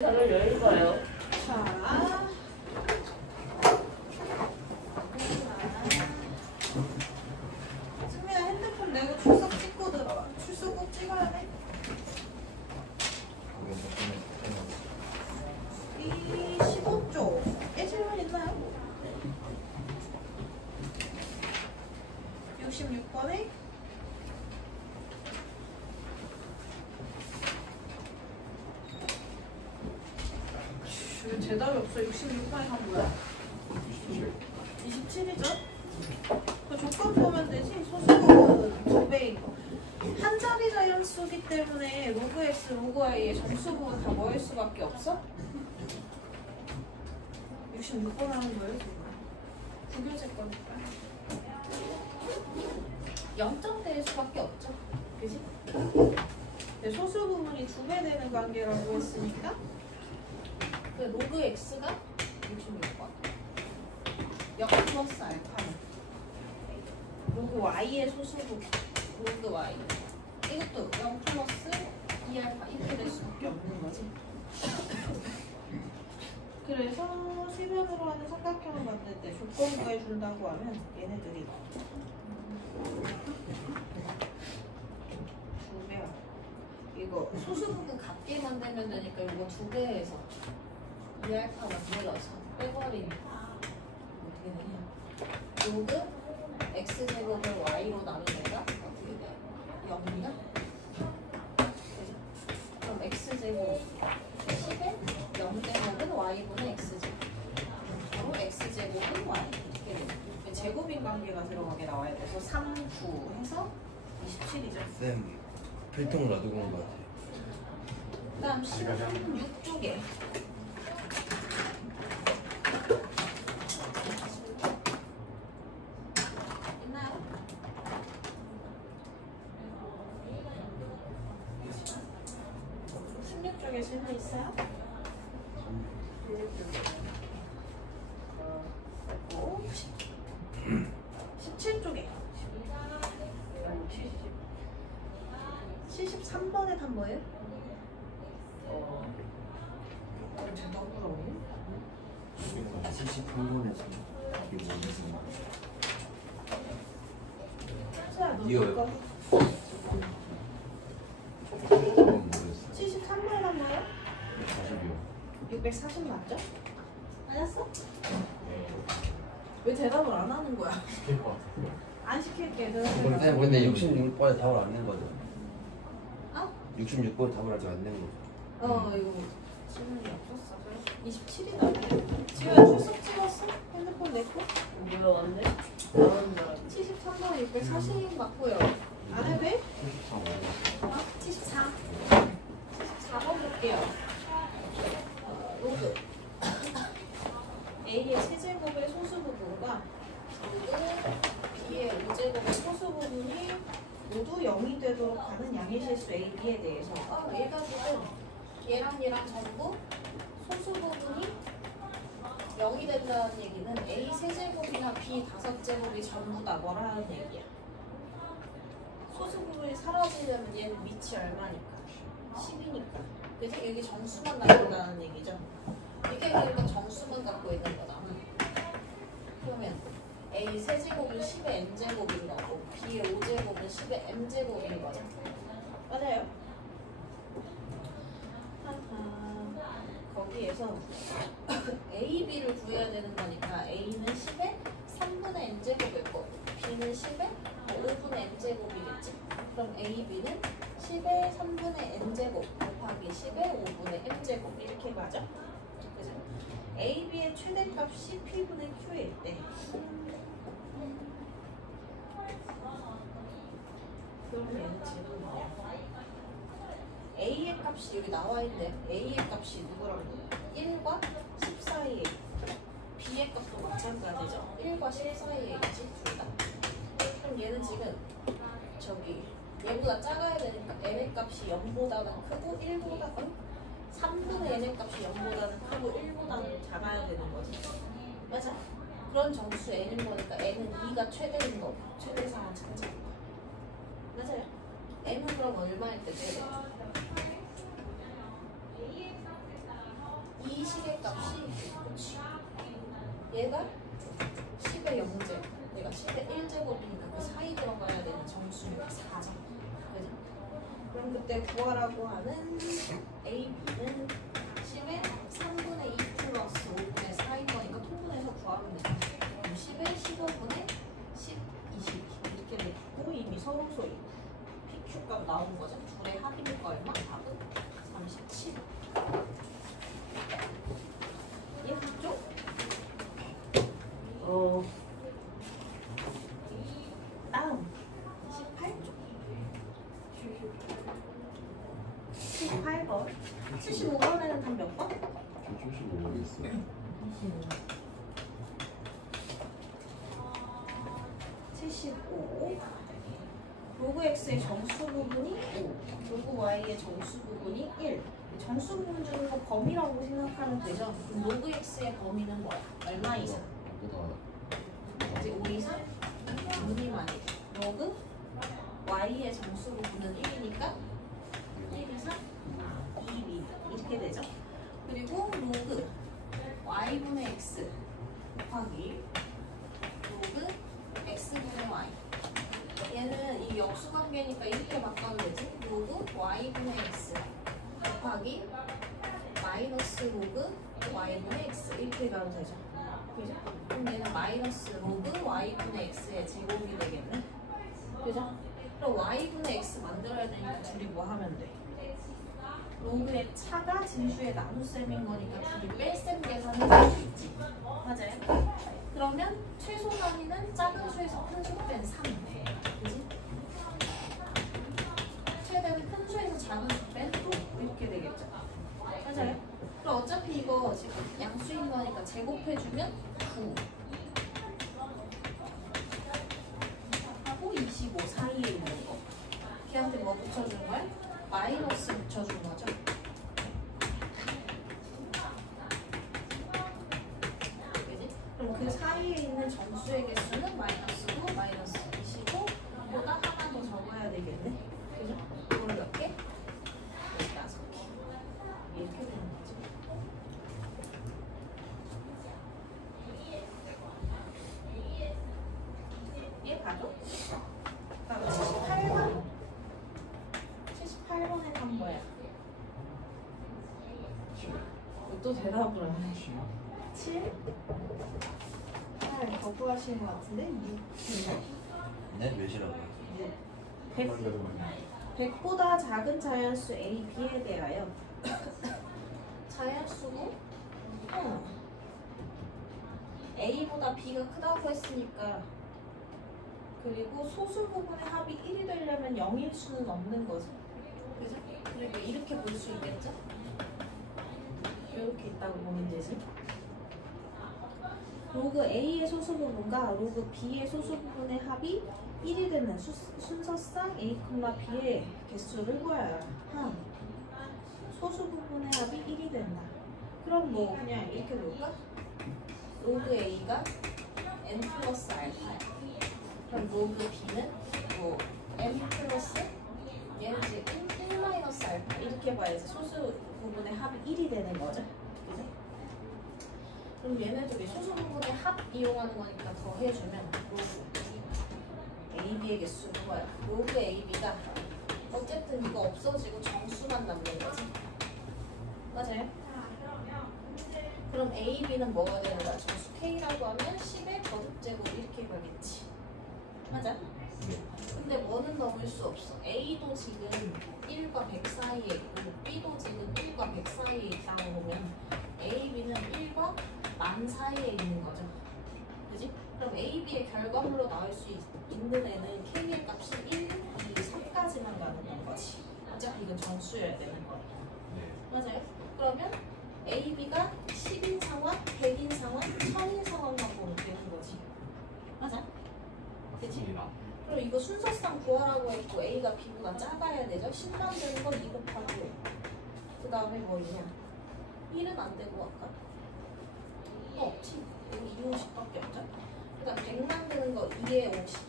저를 열어봐요. 자, 승민아 핸드폰 내고 출석 찍고 들어와. 출석 꼭 찍어야 돼. 이 15쪽에 질문 있나요? 66번에 왜 대답이 없어? 66번에 한 뭐야? 27이죠? 그 조건 보면 되지? 소수는 2배인 거. 한 자리 자연수기 때문에 로그 x, 로그 y의 정수분은 다 뭐일 수밖에 없어? 66번 하는 거예요, 지금. 부교재 거니까. 0점대일 수밖에 없죠. 그지? 네, 소수 부분이 2배 되는 관계라고 했으니까 그 로그 x가 66번 0 플러스 알파는 로그 y의 소수 부분 로그 y 이것도 0 플러스 2알파 이렇게 될 수밖에 없는 거지. 그래서 수변으로 하는 삼각형을 만들 때 조건 구해준다고 하면 얘네들이 2배야. 이거 소수 부분 같게 만들면 되니까 이거 2배에서 2알파 만들어서 빼버리면 어떻게 되냐? 로그 x제곱을 y로 나누니까 어떻게 돼? 0이야? 그럼 x제곱 10에 0제곱은 y분의 x제곱 그리고 x제곱은 y 이렇게 돼. 제곱인 관계가 들어가게 나와야 돼서 3, 9 해서 27이죠. 쌤 필통을 놔두고 온 것 같아요. 그 다음 16쪽에 있나요? 16쪽에 질문 있어요? 17쪽에 73번에 답 뭐예요? 대답을 하고 73번에서 이게 뭐였습니까? 자, 너 이거요? 거 그건 뭐였어요? 73번에 답 뭐예요? 40이요. 640 맞죠? 맞았어? 왜 대답을 안 하는 거야? 시킬 것 같아요. 안 시킬게. 근데 66번에 답을 안 낸 거죠? 어? 66번에 답을 아직 안 낸 거죠? 이거 질문이 없었어. 27이다. 지효야 출석 찍었어? 핸드폰 내고? 뭐야, 왔네? 나오는 줄 알았네. 73번에 640 맞고요. 안 해도 돼? 74. 74번 볼게요. 로그 A의 세제곱의 소수 부분과 로그 B의 5제곱의 소수 부분이 모두 0이 되도록 하는 양의 실수 A, B에 대해서 얘가 지금 얘랑 전부 소수 부분이 0이 된다는 얘기는 A 세제곱이나 B 5제곱이 전부 다 뭐라 하는 얘기야? 소수 부분이 사라지려면 얘는 밑이 얼마니까? 10이니까. 그래서 여기 정수만 나온다는 얘기죠. 이게 그러니까 정수만 갖고 있는 거다. 그러면 A 세제곱은 10의 n제곱인 거고 B의 5제곱은 10의 m제곱인 거죠. 맞아요. 거기에서 A, B를 구해야 되는 거니까 A는 10의 3분의 n제곱일 거고 B는 10의 5분의 n제곱이겠지. 그럼 A, B는 10의 3분의 n제곱 곱하기 10의 5분의 m제곱 이렇게 가죠. 그죠? A, B의 최대값이 P분의 Q일 때 그럼 얘는 지금 뭐야? A의 값이 여기 나와 있네. A의 값이 누구랑 1과 10 사이에 B의 값도 마찬가지죠. 1과 10 사이에 있지 둘 다. 그럼 얘는 지금 저기 얘보다 작아야 되니까 n의 값이 0보다는 크고 1보다는 3분의 n의 값이 0보다는 크고 1보다는 작아야 되는 거지. 맞아? 그런 정수 n인 거니까 n은 2가 최대인 거고 최대상은 찾자. 맞아요? n은 그럼 얼마일 때 최대? 시계값이 그치. 얘가 10의 0제곱, 얘가 10의 1제곱이니까 그 사이 들어가야 되는 정수는 4죠. 그지? 그럼 그때 구하라고 하는 A, B는 10의 3분의 2 플러스 5분의 4인 거니까 통분해서 구하면 되죠. 그럼 10의 15분의 10, 20 이렇게 되고 이미 서로 소리 PQ 값 나온 거죠. 둘의 합이니까 얼마? 답은 37. 얘 맞죠? 다음 18쪽 18번 75번에는 답 몇 번? 저 조금 모르겠어요. 75 로그 x의 정수 부분이 5 로그 y의 정수 부분이 1 정수 부분 중에서 범위라고 생각하면 되죠. 그럼 로그 x의 범위는 뭐야? 얼마 이상? 이제 5 이상? 6 미만이죠. 로그 y의 정수 부분은 1이니까 1 이상 2 미만 이렇게 되죠. 그리고 로그 y분의 x 곱하기 로그 x분의 y 얘는 이 역수관계니까 이렇게 바꿔도 되지. 로그 y분의 x 곱하기 마이너스 로그 y분의 x 이렇게 가도 되죠. 그죠? 그럼 얘는 마이너스 로그 y분의 x의 제곱이 되겠네. 그죠? 그럼 y분의 x 만들어야 되니까 둘이 뭐 하면 돼? 로그의 차가 진수의 나눗셈인 거니까 둘이 뺄셈 계산을 할 수 있지. 맞아요? 그러면 최소 단위는 작은 수에서 큰 수 뺀 3. 그지? 최대는 큰 수에서 작은 수 뺀 5. 이렇게 되겠죠. 맞아요? 그럼 어차피 이거 지금 양수인 거니까 제곱해주면 9 하고 25 사이에 있는 거. 걔한테 뭐 붙여준 거야? 마이너스 붙여준 거죠. 그지? 그럼 그 사이에 있는 정수의 개수는 마이너스고 마이너스 25보다 하나 더 적어야 되겠네. 그죠? 이걸 몇 개? 15개. 이렇게 되는 거죠. 얘 가죠? 다음 78번. 78번에 간 뭐야? 또 대답을 안 해. 7? 8 거부하시는 것 같은데? 6. 네? 몇이라고요? 100보다 작은 자연수 A, B에 대하여 자연수고 A보다 B가 크다고 했으니까 그리고 소수 부분의 합이 1이 되려면 0일 수는 없는 거지. 그죠? 그리고 이렇게 볼 수 있겠죠? 이렇게 있다고 보면 되지. 로그 A의 소수 부분과 로그 B의 소수 부분의 합이 1이 되는 순서상 A, B의 개수를 구하여라. 소수 부분의 합이 1이 된다. 그럼 뭐 그냥 이렇게 놓을까? 로그 A가 n 플러스 알파야. 그럼 로그 B는 뭐 m 플러스 얘는 이제 1 마이너스 알파 이렇게 봐야지 소수 부분의 합이 1이 되는 거죠. 그죠? 그럼 얘네들이 소수 부분의 합 이용하는 거니까 더 해주면 로그 AB의 개수는 뭐야? 로그 AB가 어쨌든 이거 없어지고 정수만 남는 거지. 맞아요? 그럼 AB는 뭐가 되는 거야? 정수 K라고 하면 10의 거듭제곱 이렇게 가겠지. 맞아? 근데 뭐는 넘을 수 없어. A도 지금 1과 100 사이에 있고 B도 지금 1과 100 사이에 있다고 보면 A, B는 1과 10,000 사이에 있는 거죠. 그지? 그럼 A, B의 결과물로 나올 수 있는 애는 K의 값이 1, 2, 3까지만 가는 거지. 어차피 이건 정수여야 되는 거야. 맞아요? 그러면 A, B가 10인 상황, 100인 상황, 1000인 상황만 보면 되는 거지. 맞아? 그치? 그럼 이거 순서상 구하라고 했고 A가 B보다 작아야 되죠? 10만 되는 건 2 곱하기 5. 그 다음에 뭐 있냐? 1은 안 되고 아까? 또 없지? 여기 2, 50밖에 없죠? 그 다음 100만 되는 거 2에 50.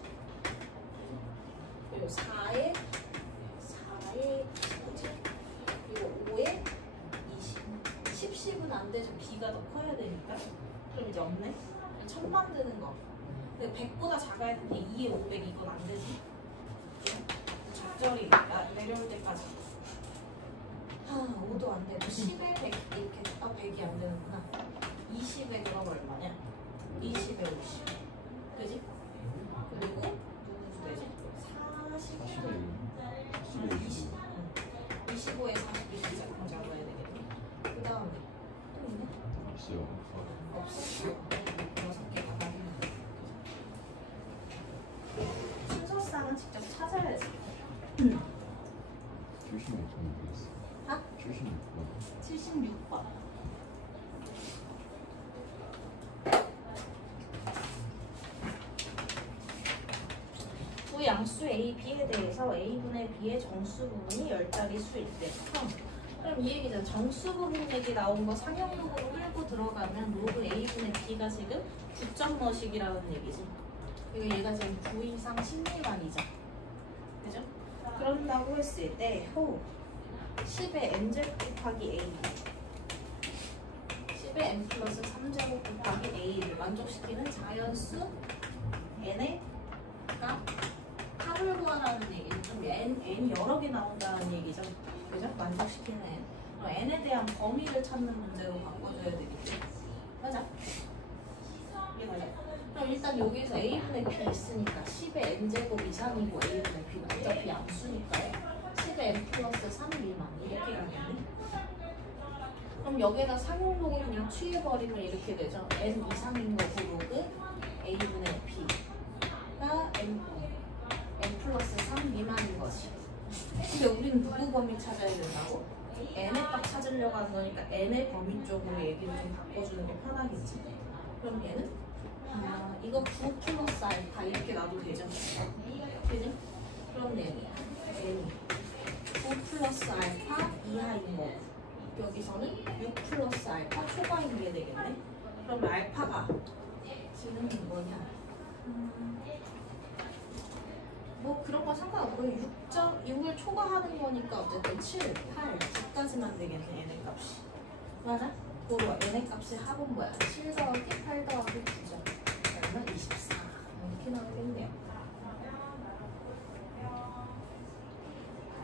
그리고 4에 10. 그리고 5에 20. 10, 80은 안 되죠. B가 더 커야 되니까. 그럼 이제 없네. 1000 만드는 거. 근데 100보다 작아야 되는데 2에 500 이건 안 되지. 적절히 내려올 때까지. 5도 안 되고 10에 100 이렇게 100이 안 되는구나. 20에 그럼 얼마냐? 20에 50. 그지? 그리고 누구 되지? 40에 20. 25에 40이 작품 잡아야 되겠네. 그 다음에 또 있네? 없어요. 없어? 6개가 맞네. 순서상은 직접 찾아야지. 76번 모르겠어. 아? 76번. 76번. 두 양수 A, B에 대해서 A분의 B의 정수 부분이 10자리 수일 때 그럼 이 얘기잖아. 정수 부분 얘기 나온 거 상형로그로 끌고 들어가면 로그 A분의 B가 지금 9점 머식이라는 얘기지. 이거 얘가 지금 9 이상 10미만이죠. 그죠? 그런다고 했을 때 10의 n제곱 곱하기 A 10의 n 플러스 3제곱 곱하기 A를 만족시키는 자연수 n의 합을 구하라는 얘기는 좀 n이 여러 개 나온다는 얘기죠. 그죠? 만족시키는 n. 그럼 n에 대한 범위를 찾는 문제로 바꿔줘야 되겠죠. 맞아? 이게 맞아. 그럼 일단 여기서 a분의 b 있으니까 10의 n제곱 이상이고 a분의 b는 어차피 양수니까요. 10의 n 플러스 3 미만 이렇게 가겠네. 그럼 여기에다 상용로그 그냥 취해버리면 이렇게 되죠. n 이상인 거고 로그 a분의 b가 n 플러스 3 미만인 거지. 근데 우리는 누구 범위 찾아야 된다고? n의 딱 찾으려고 하는 거니까 n의 범위 쪽으로 얘기를 좀 바꿔주는 게 편하겠지. 그럼 얘는 이거 9 플러스 알파 이렇게 놔도 되죠. 그죠? 그럼 얘는 9 플러스 알파 이하인 거고 여기서는 6 플러스 알파 초과인 게 되겠네. 그럼 알파가 지금 뭐냐? 뭐 그런 거 상관없고 6을 초과하는 거니까 어쨌든 7, 8, 9까지만 되겠네. n의 값이. 맞아? 그거 n의 값의 합은 뭐야? 7 더하기 8 더하기 9죠. 그러면 24 이렇게 나오겠네요.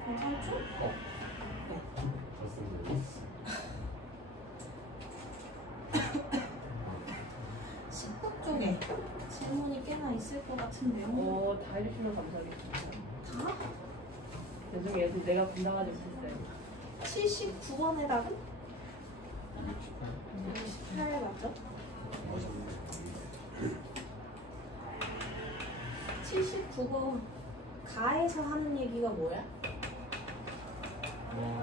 괜찮죠? 네. 10번 쪽에 질문이 꽤나 있을 것 같은데요. 다 해주시면 감사하겠습니다. 다? 죄송해요. 내가 분당하지 못했어요. 79번의 답은? 28 맞죠? 79번 가에서 하는 얘기가 뭐야?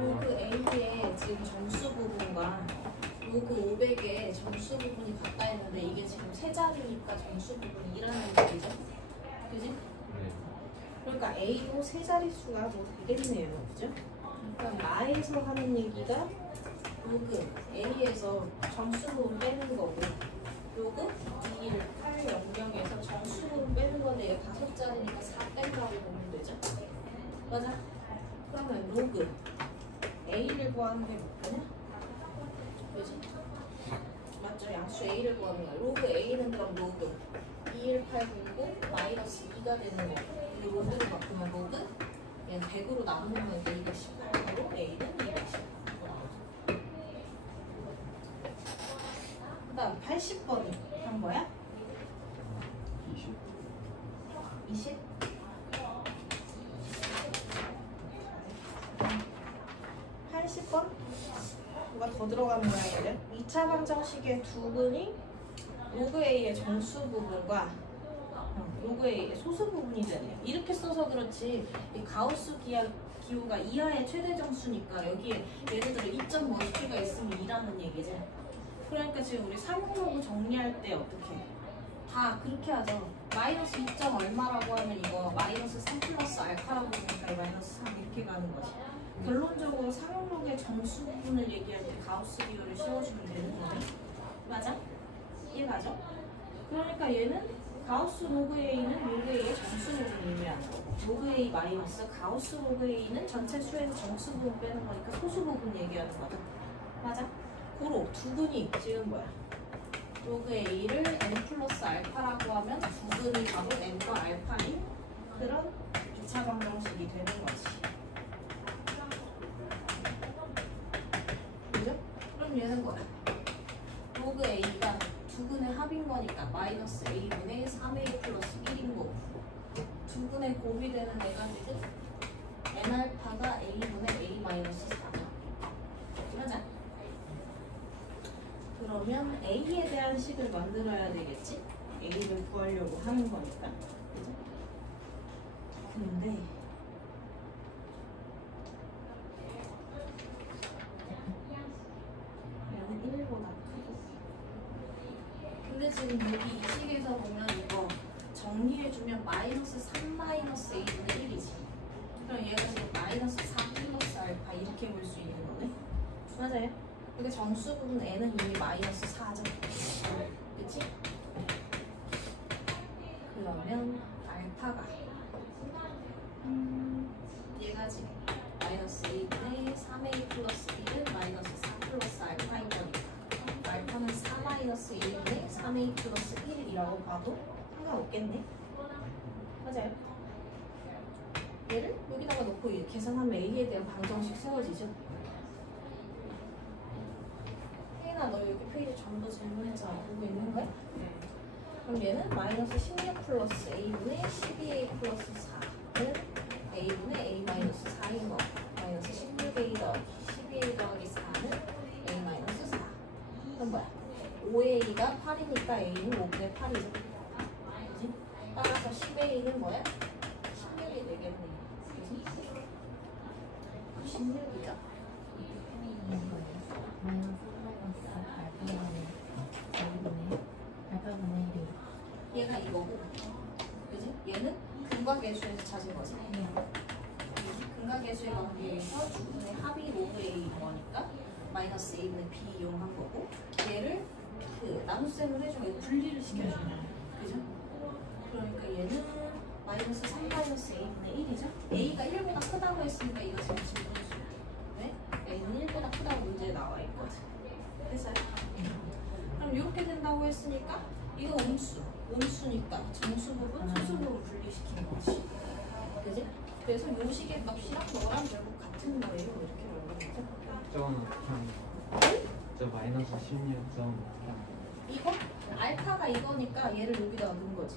로그 A의 지금 정수 부분과 로그 500의 정수 부분이 같다 했는데 이게 지금 세 자리니까 정수 부분이 2라는 얘기죠? 그지? 그러니까 A도 세 자릿수가 뭐 되겠네요. 그죠? 그러니까 마에서 하는 얘기가 로그 A에서 정수 부분 빼는 거고 로그 2, 1, 8, 0에서 정수 부분 빼는 건데 얘가 5자리니까 4 뺀다고 보면 되죠? 맞아? 그러면 로그 A를 구하는 게 뭐냐? 그지? 맞죠? 양수 A를 구하는 거야. 로그 A는 그럼 로그 2, 1, 8, 9고 마이너스 2가 되는 거고 로그로 바꾸면 로그 얘는 100으로 나누면 218으로 A는 218 그 다음 80번이 한 거야? 20. 20? 80번? 뭐가 더 들어가는 모양이죠? 2차 방정식의 두 분이 로그 A의 정수 부분과 로그 A의 소수 부분이 되네요. 이렇게 써서 그렇지 이 가우스 기호가 이하의 최대 정수니까 여기에 예를 들어 2점 머스트가 있으면 2라는 얘기지. 그러니까 지금 우리 상용로그 정리할 때 어떻게 다 그렇게 하죠. 마이너스 2점 얼마라고 하면 이거 마이너스 3 플러스 알파라고 보니까 마이너스 3 이렇게 가는 거지. 결론적으로 상용로그의 정수 부분을 얘기할 때 가우스 기호를 씌워주면 되는 거네. 맞아? 이해가죠? 그러니까 얘는 가우스 로그 A는 로그 A의 정수 부분을 의미하는 거고 로그 A 마이너스 가우스 로그 A는 전체 수에서 정수 부분 빼는 거니까 소수 부분 얘기하는 거죠. 맞아? 고로 두근이 지금 뭐야? 로그 A를 n 플러스 알파라고 하면 두근이 바로 n과 알파인 그런 2차 방정식이 되는 거지. 그죠? 그럼 얘는 뭐야? 로그 A가 두근의 합인 거니까 마이너스 A분의 3A 플러스 1인 거고 두근의 곱이 되는 애가 지금 n 알파가 A분의 A 마이너스 4죠. 맞아? 그러면 A에 대한 식을 만들어야 되겠지? A를 구하려고 하는 거니까. 그죠? 근데 얘는 1보다 크고 근데 지금 여기 이 식에서 보면 이거 정리해주면 마이너스 3 마이너스 A분의 1이지. 그럼 얘가 지금 마이너스 4 플러스 알파 이렇게 볼 수 있는 거네. 맞아요? 근데 정수 부분 n은 이미 마이너스 4죠. 그치? 그러면 알파가 얘가 지금 마이너스 2분의 3a 플러스 1은 마이너스 4 플러스 알파인 거니까 알파는 4 마이너스 1인데 3a 플러스 1이라고 봐도 상관없겠네. 맞아요? 얘를 여기다가 놓고 계산하면 a에 대한 방정식 세워지죠. 혜인아 너 여기 페이지 전부 질문해서 보고 있는 거야? 그럼 얘는 마이너스 16 플러스 a분의 12a 플러스 4는 a분의 a 마이너스 4인 거 마이너스 16a 더하기 12a 더하기 4는 a 마이너스 4. 그럼 뭐야? 5a가 8이니까 a는 5분의 8이죠. 그지? 따라서 10a는 뭐야? 16이 되겠네. 그지? 16이죠. 얘가 이거고, 그지? 얘는 근과계수에서 찾은 거지. 근과계수의 관계에서 주분의 합이 로그 A인 거니까 마이너스 A분의 B 이용한 거고 얘를 그 나눗셈을 해주면 분리를 시켜주는 거야. 그죠? 그러니까 얘는 마이너스 3 마이너스 A분의 1이죠? A가 1보다 크다고 했으니까 이거 지금 질문수. 왜? A는 1보다 크다고 문제에 나와 있거든. 됐어요? 그럼 이렇게 된다고 했으니까 이거 음수니까 정수 부분, 소수 부분 분리시킨 거지. 그지? 그래서 요 식의 값이랑 너랑 결국 같은 거예요. 이렇게 말하는 거죠. 저거는 그냥 저 마이너스 16점 이거? 알파가 이거니까 얘를 여기다가 넣은 거지.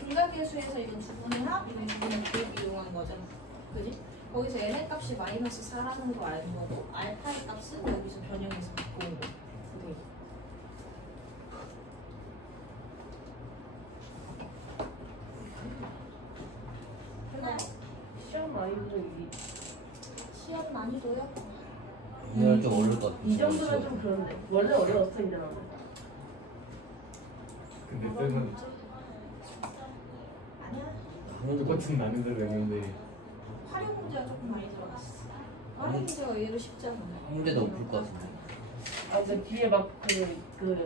근각계수에서 이건 두분의 합, 이건 두분의 곱 이용한 거잖아. 그지? 거기서 n의 값이 마이너스 4라는 거 아는 거고 알파의 값은 여기서 변형해서 바꾸는 거. 그대로. 시험 아이들이 시험 난이도요? 오늘 좀 어려울 것 같아. 이 정도면 좀 그런데 원래 어려웠어 이제 나는. 근데 쌤은 아니야. 똑같은 난이도를 냈는데 활용 문제가 조금 많이 들어갔어. 활용 문제가 의외로 쉽지 않네. 힘들도 없을 것 같은데. 아, 그 뒤에 막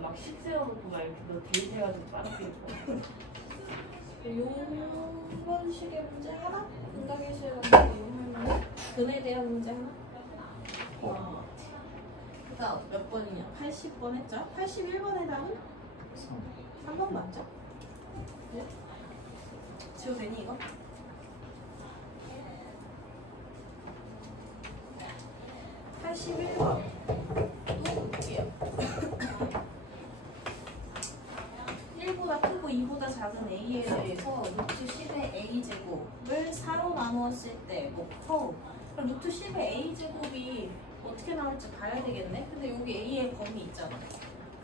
막 식세워놓고 막 이렇게 너 뒤에 해가지고 빠르게 있고. 요번 식의 문제 하나? 근각계수에 관해서 이용하면 근에 대한 문제 하나? 그니까 몇 번이냐? 80번 했죠? 81번의 답은? 3번 맞죠? 네? 지워 되니 이거? (81번) 또 볼게요. 1보다 크고 2보다 작은 a에 대해서 루트 10의 a제곱을 4로 나누었을 때 뭐 커브. 그럼 루트 10의 a제곱이 어떻게 나올지 봐야 되겠네? 근데 여기 a의 범위 있잖아.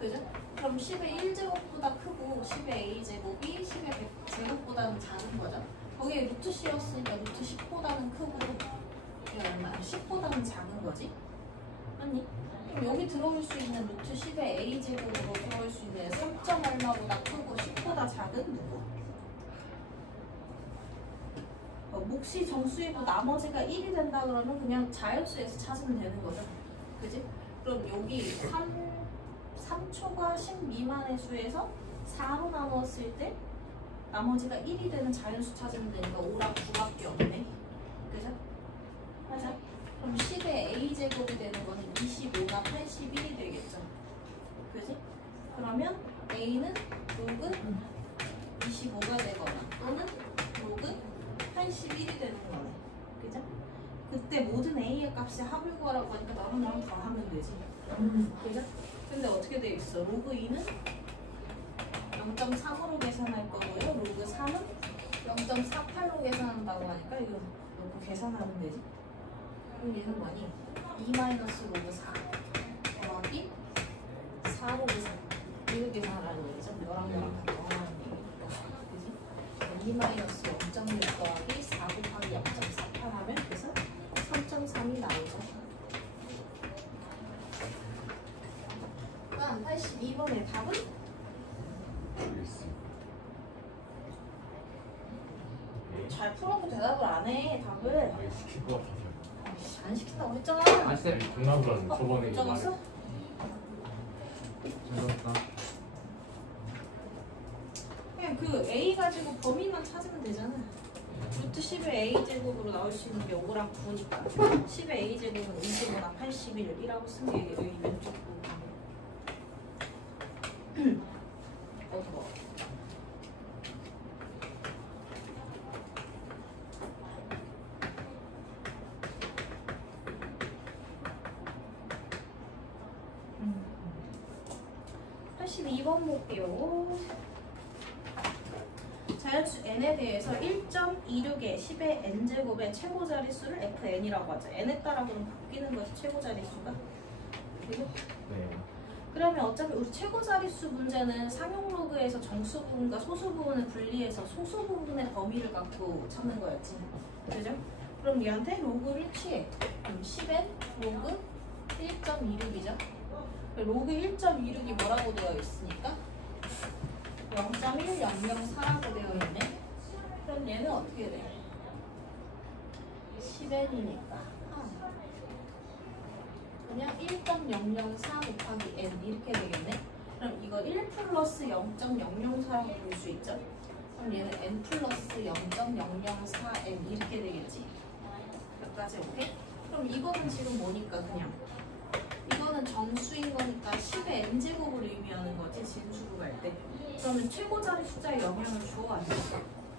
그죠? 그럼 10의 1제곱보다 크고 10의 a제곱이 10의 100제곱보다는 작은 거죠? 거기에 루트 C였으니까 루트 10보다는 크고 이게 얼마야? 10보다는 작은 거지? 아니? 그럼 여기 들어올 수 있는 루트 10의 a제곱으로 들어올 수 있는 3점 얼마보다 크고 10보다 작은 누구? 몫이 정수이고 나머지가 1이 된다 그러면 그냥 자연수에서 찾으면 되는 거죠. 그지? 그럼 여기 3초가 10 미만의 수에서 4로 나누었을 때 나머지가 1이 되는 자연수 찾으면 되니까 5랑 9밖에 없네. 그죠? 맞아. 그럼 10의 a제곱이 되는 거는 25가 81이 되겠죠. 그지? 그러면 a는 로그 25가 되거나 또는 로그 81이 되는 거네. 그죠? 그때 모든 a의 값에 합을 구하라고 하니까 나랑 다 하면 되지. 그죠? 근데 어떻게 돼 있어? 로그 2는 0.3으로 계산할 거고요. 로그 3은 0.48로 계산한다고 하니까 이거 놓고 계산하면 되지. 그럼 얘는 뭐니? 2 마이너스 로그 4 더하기 4 로그 3 이거 계산하라는 얘기죠. 너랑 같다는 얘기니까. 그지? 2 마이너스 0.6 더하기 4 곱하기 0.48 하면 그래서 3.3이 나오죠. 그럼 82번의 답은? 잘 풀어도 대답을 안 해. 답을. 아니 시킬 것 같아서. 아이씨, 안 시킨다고 했잖아. 아 쌤. 아니 동남부라는 저번에 못 이거 적었어? 잘했다. 그냥 그 A 가지고 범위만 찾으면 되잖아. 루트 10의 A 제곱으로 나올 수 있는 게 5랑 9니까 10의 A 제곱은 25나 81이라고 쓴 게 여기 왼쪽 부분. 어두워. 음. 82번 볼게요. 자연수 n에 대해서 1.26의 10의 n제곱의 최고 자릿수를 fn이라고 하죠. n에 따라 그럼 바뀌는 거지, 최고 자릿수가. 그리고 네. 그러면 어차피 우리 최고 자릿수 문제는 상용 로그에서 정수 부분과 소수 부분을 분리해서 소수 부분의 범위를 갖고 찾는 거였지. 그죠? 그럼 얘한테 로그를 취해. 그럼 10n 로그 1.26이죠. 로그 1.26이 뭐라고 되어 있으니까 0.1004라고 되어 있네. 그럼 얘는 어떻게 돼? 10n이니까 그냥 1.004 곱하기 n 이렇게 되겠네. 그럼 이거 1 플러스 0.004라고 볼 수 있죠? 그럼 얘는 n 플러스 0.004n 이렇게 되겠지. 여기까지 오케이? 그럼 이거는 지금 뭐니까 그냥 이거는 정수인 거니까 10의 n제곱을 의미하는 거지, 진수로 갈 때. 그러면 최고 자리 숫자에 영향을 주어 안 줘?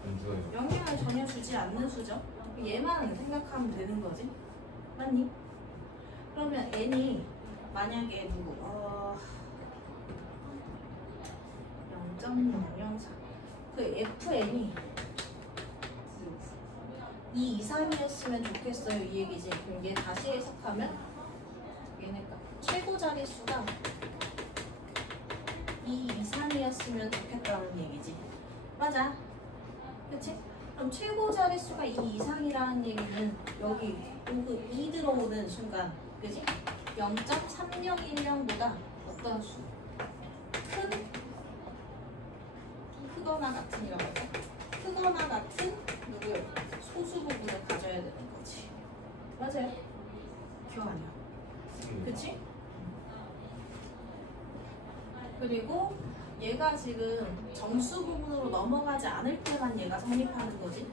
안 좋아요. 영향을 전혀 주지 않는 수죠. 얘만 생각하면 되는 거지. 맞니? 그러면 n이 만약에 누구? 0.004. 그 fn이 2 이상이었으면 좋겠어요, 이 얘기지. 그럼 얘 다시 해석하면 얘네 최고 자릿수가 2 이상이었으면 좋겠다는 얘기지. 맞아. 그치? 그럼 최고 자릿수가 2 이상이라는 얘기는 여기 로그 2 들어오는 순간, 그치? 0.301령보다 어떤 수? 크거나 같은이라고 하죠. 크거나 같은 누구요? 소수 부분을 가져야 되는 거지. 맞아요. 기억 아니야. 그치? 그리고 얘가 지금 정수 부분으로 넘어가지 않을 때만 얘가 성립하는 거지.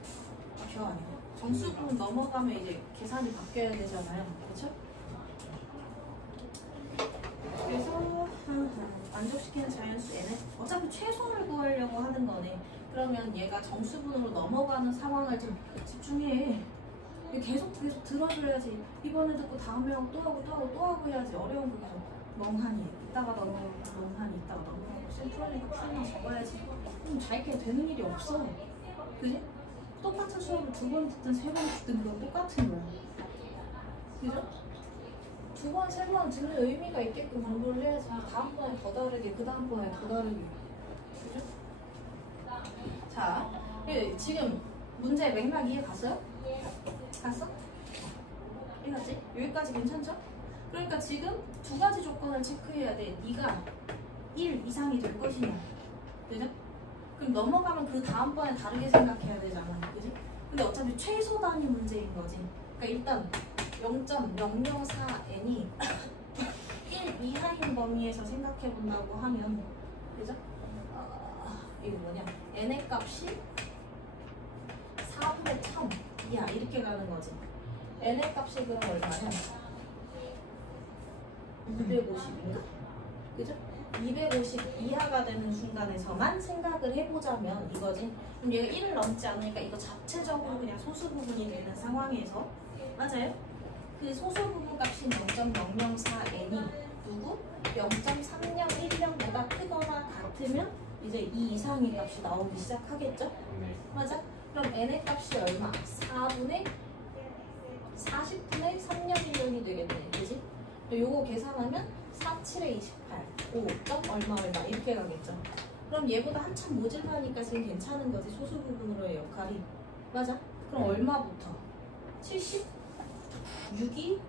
기억 아니야. 정수 부분 넘어가면 이제 계산이 바뀌어야 되잖아요. 그쵸? 그래서 만족시키는 자연수 얘는 어차피 최소를 구하려고 하는 거네. 그러면 얘가 정수분으로 넘어가는 상황을 좀 집중해. 계속 들어줘야지. 이번에 듣고 다음에 하고 또 하고 또 하고 또 하고 해야지. 어려운 거 계속 멍하니 이따가 넘어가고 멍하니 이따가 넘어가고 센트럴니까 풀만 적어야지. 그럼 자기가 되는 일이 없어. 그지? 똑같은 수업을 2번 듣든 3번 듣든 그건 똑같은 거야. 그죠? 2번, 3번 듣는 의미가 있게끔 공부를 해야지. 다음번에 더 다르게, 그 다음번에 더 다르게. 그죠? 자, 지금 문제 맥락 이해 갔어요? 갔어? 이해갔지? 여기까지 괜찮죠? 그러니까 지금 2가지 조건을 체크해야 돼. 네가 1 이상이 될 것이냐. 그죠? 그럼 넘어가면 그 다음번에 다르게 생각해야 되잖아. 그지? 근데 어차피 최소 단위 문제인 거지. 그러니까 일단 0.004n이 1 이하인 범위에서 생각해 본다고 하면, 그죠? 이거 뭐냐? n의 값이 4분의 1000 이하 이렇게 가는 거지. n의 값이 그럼 얼마냐? 250인가? 그죠? 250 이하가 되는 순간에서만 생각을 해보자면 이거지. 그럼 얘가 1을 넘지 않으니까 이거 자체적으로 그냥 소수 부분이 되는 상황에서 맞아요? 그 소수 부분 값인 0.004n이 누구? 0.3010보다 크거나 같으면 이제 이 이상의 값이 나오기 시작하겠죠? 네. 맞아? 그럼 n의 값이 얼마? 40분의 3010년이 되겠네. 그지? 요거 계산하면 47에 28, 5점 얼마 이렇게 가겠죠. 그럼 얘보다 한참 모질라니까 지금 괜찮은 거지. 소수 부분으로의 역할이. 맞아? 그럼 얼마부터? 70? 6이